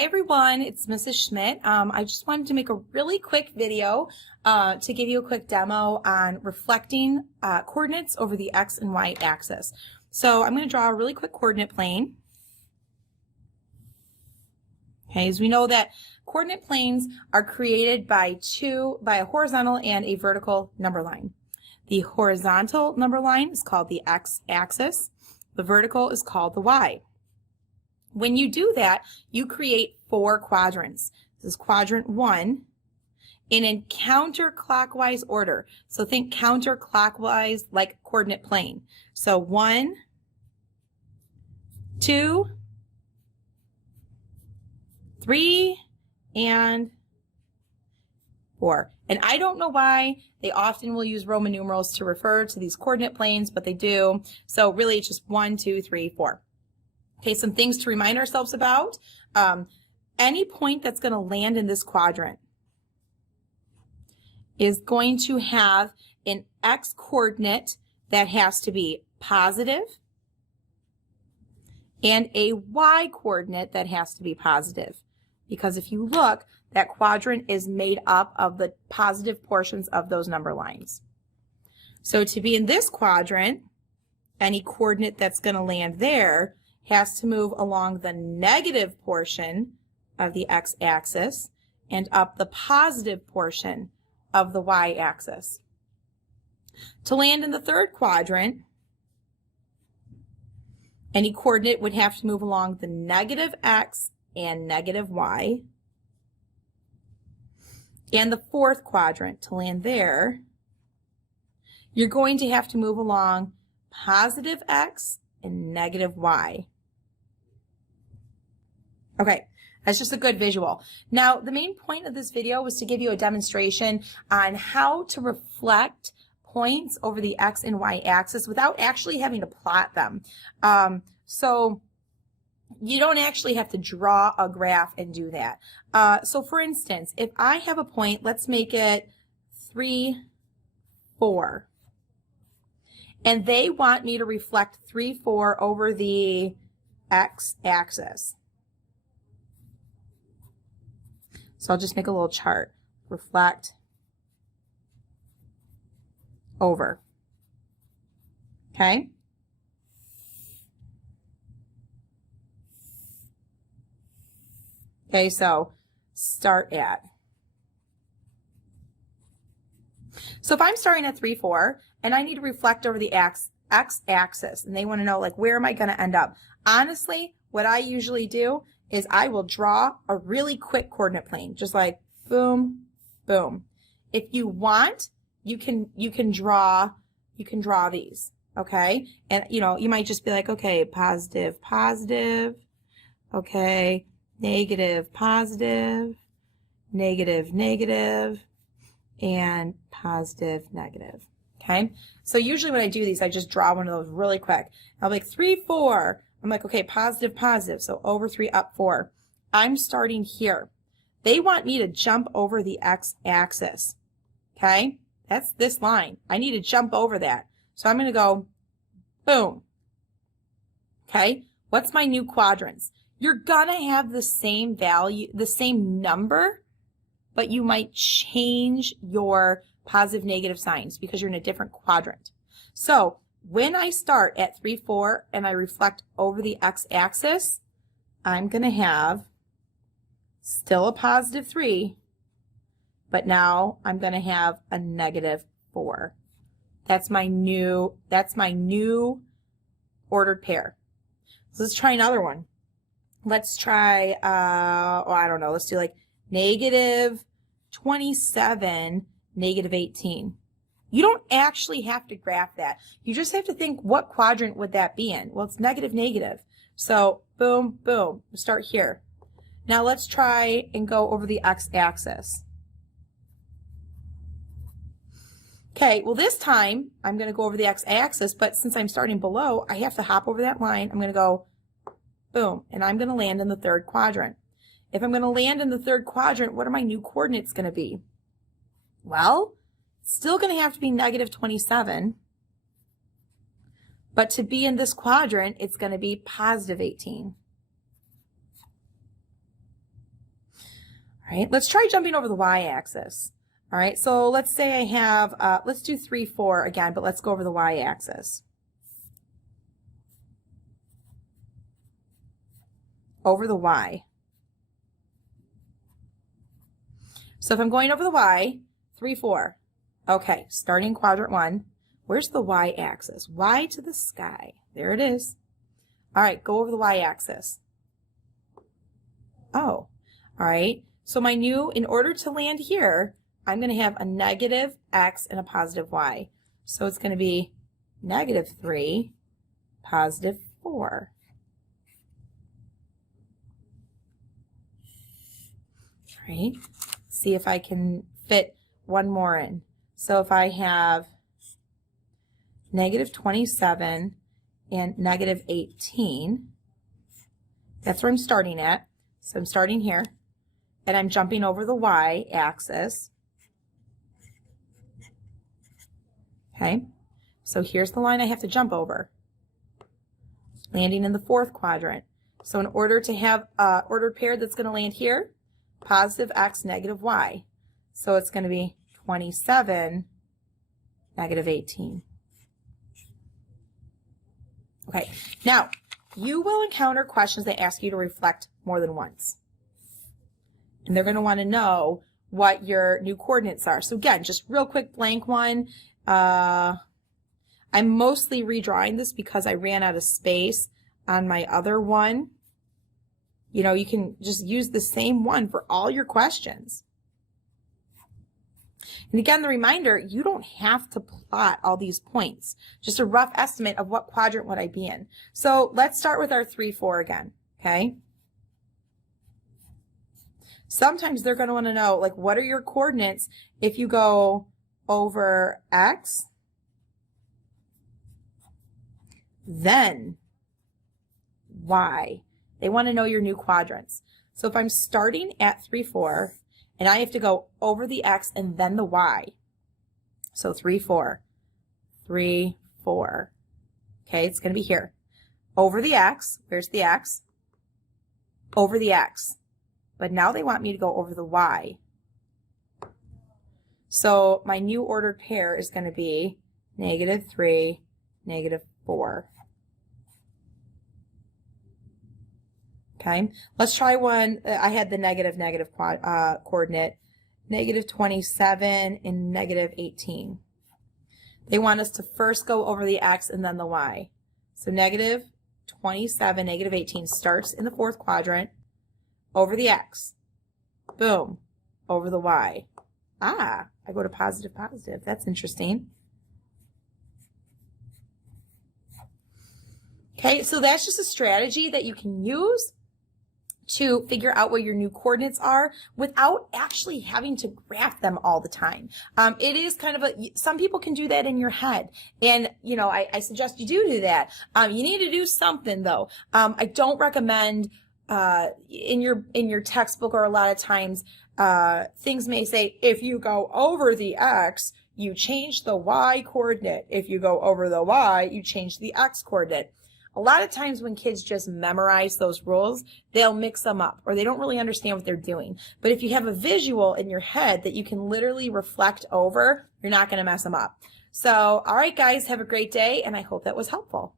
Hi everyone, it's Mrs. Schmidt. I just wanted to make a really quick video to give you a quick demo on reflecting coordinates over the X and Y axis. So I'm going to draw a really quick coordinate plane. Okay, as we know that coordinate planes are created by a horizontal and a vertical number line. The horizontal number line is called the X axis. The vertical is called the Y. When you do that, you create 4 quadrants. This is quadrant 1 in a counterclockwise order. So think counterclockwise like coordinate plane. So 1, 2, 3, and 4. And I don't know why they often will use Roman numerals to refer to these coordinate planes, but they do. So really it's just 1, 2, 3, 4. Okay, some things to remind ourselves about. Any point that's going to land in this quadrant is going to have an X coordinate that has to be positive and a Y coordinate that has to be positive. Because if you look, that quadrant is made up of the positive portions of those number lines. So to be in this quadrant, any coordinate that's going to land there has to move along the negative portion of the x-axis and up the positive portion of the y-axis. To land in the third quadrant, any coordinate would have to move along the negative x and negative y. And the fourth quadrant, to land there, you're going to have to move along positive x and negative y. Okay, that's just a good visual. Now, the main point of this video was to give you a demonstration on how to reflect points over the X and Y axis without actually having to plot them. So you don't actually have to draw a graph and do that. So for instance, if I have a point, let's make it 3, 4. And they want me to reflect 3, 4 over the X axis. So I'll just make a little chart. Reflect over. Okay? Okay, so start at. So if I'm starting at 3, 4, and I need to reflect over the X axis, and they want to know, like, where am I going to end up? Honestly, what I usually do is I will draw a really quick coordinate plane, just like boom, boom. If you want, you can draw these, okay? And you might just be like, okay, positive, positive, okay, negative, positive, negative, negative, and positive, negative. Okay, so usually when I do these, I just draw one of those really quick. I'll be like 3, 4. I'm like, okay, positive, positive. So over 3, up 4. I'm starting here. They want me to jump over the x-axis. Okay, that's this line. I need to jump over that. So I'm going to go boom. Okay, what's my new quadrants? You're going to have the same value, the same number, but you might change your positive, negative signs because you're in a different quadrant. So when I start at 3, 4 and I reflect over the x-axis, I'm going to have still a positive 3, but now I'm going to have a negative 4. That's my new ordered pair. So let's try another one. Let's try, I don't know, let's do like negative 27, negative 18. You don't actually have to graph that. You just have to think, what quadrant would that be in? Well, it's negative, negative. So boom, boom, we'll start here. Now let's try and go over the x-axis. Okay, well this time I'm going to go over the x-axis, but since I'm starting below, I have to hop over that line. I'm going to go boom, and I'm going to land in the third quadrant. If I'm going to land in the third quadrant, what are my new coordinates going to be? Well, still going to have to be negative 27, but to be in this quadrant, it's going to be positive 18. All right, let's try jumping over the y-axis. All right, so let's say I have, let's do 3, 4 again, but let's go over the y-axis. Over the y. So if I'm going over the y, 3, 4. Okay, starting quadrant 1. Where's the y-axis? Y to the sky. There it is. All right, go over the y-axis. Oh, all right. So my new, in order to land here, I'm going to have a negative x and a positive y. So it's going to be negative 3, positive 4. All right. See if I can fit one more in. So if I have negative 27 and negative 18, that's where I'm starting at. So I'm starting here, and I'm jumping over the y-axis. Okay, so here's the line I have to jump over, landing in the 4th quadrant. So in order to have an ordered pair that's going to land here, positive x, negative y. So it's going to be 27, negative 18. Okay, now you will encounter questions that ask you to reflect more than once. And they're going to want to know what your new coordinates are. So again, just real quick blank one. I'm mostly redrawing this because I ran out of space on my other one. You know, you can just use the same one for all your questions. And again, the reminder, you don't have to plot all these points. Just a rough estimate of what quadrant would I be in. So let's start with our 3, 4 again, okay? Sometimes they're going to want to know, like, what are your coordinates if you go over x, then y. They want to know your new quadrants. So if I'm starting at 3, 4, and I have to go over the x and then the y. So 3, 4, 3, 4. Okay, it's going to be here. Over the x, where's the x? Over the x. But now they want me to go over the y. So my new ordered pair is going to be negative 3, negative 4. Okay, let's try one. I had the negative coordinate, negative 27 and negative 18. They want us to first go over the x and then the y. So negative 27, negative 18 starts in the 4th quadrant, over the x. Boom, over the y. Ah, I go to positive, positive. That's interesting. Okay, so that's just a strategy that you can use to figure out what your new coordinates are without actually having to graph them all the time. It is kind of some people can do that in your head. And, you know, I suggest you do that. You need to do something though. I don't recommend, in your textbook, or a lot of times, things may say, if you go over the x, you change the y coordinate. If you go over the y, you change the x coordinate. A lot of times when kids just memorize those rules, they'll mix them up or they don't really understand what they're doing. But if you have a visual in your head that you can literally reflect over, you're not going to mess them up. So, all right, guys, have a great day, and I hope that was helpful.